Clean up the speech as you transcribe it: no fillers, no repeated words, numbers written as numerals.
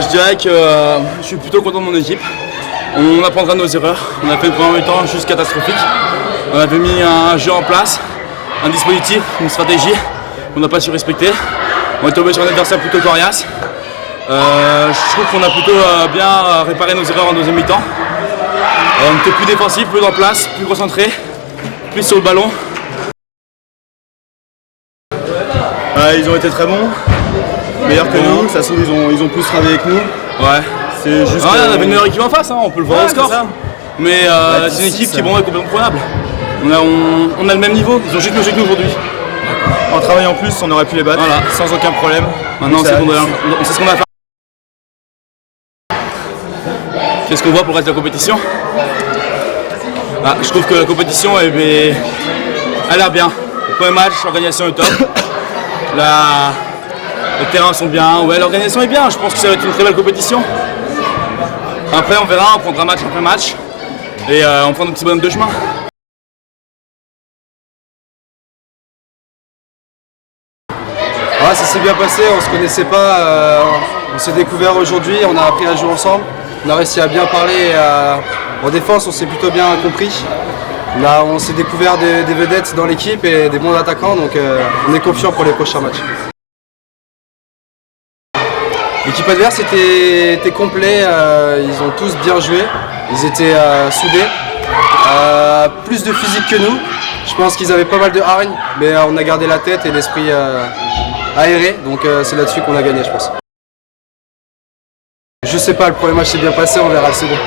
Je dirais que je suis plutôt content de mon équipe. On apprendra de nos erreurs. On a fait une première mi-temps juste catastrophique. On avait mis un jeu en place, un dispositif, une stratégie qu'on n'a pas su respecter. On est tombé sur un adversaire plutôt coriace. Je trouve qu'on a plutôt bien réparé nos erreurs en deuxième mi-temps. On était plus défensif, plus en place, plus concentré, plus sur le ballon. Ils ont été très bons, meilleurs que nous, ça se trouve ils ont plus travaillé que nous. Ouais. C'est juste on avait une meilleure équipe en face, hein, on peut le voir au score. Mais c'est une équipe qui est complètement prenable. On a le même niveau, ils ont juste mieux joué que nous aujourd'hui. En travaillant plus, on aurait pu les battre, voilà, sans aucun problème. Maintenant, on sait ce qu'on va faire. Qu'est-ce qu'on voit pour le reste de la compétition? Je trouve que la compétition elle a l'air bien. Le premier match, l'organisation est top. Les terrains sont bien, ouais, l'organisation est bien. Je pense que ça va être une très belle compétition. Après, on verra, on prendra match après match et on prend nos petits bonhommes de chemin. Ça s'est bien passé, on se connaissait pas, on s'est découvert aujourd'hui, on a appris à jouer ensemble, on a réussi à bien parler. En défense, on s'est plutôt bien compris. On s'est découvert des vedettes dans l'équipe et des bons attaquants, donc on est confiant pour les prochains matchs. L'équipe adverse était complet, ils ont tous bien joué, ils étaient soudés, plus de physique que nous. Je pense qu'ils avaient pas mal de hargne, mais on a gardé la tête et l'esprit aéré, donc c'est là-dessus qu'on a gagné, je pense. Je sais pas, le premier match s'est bien passé, on verra le second.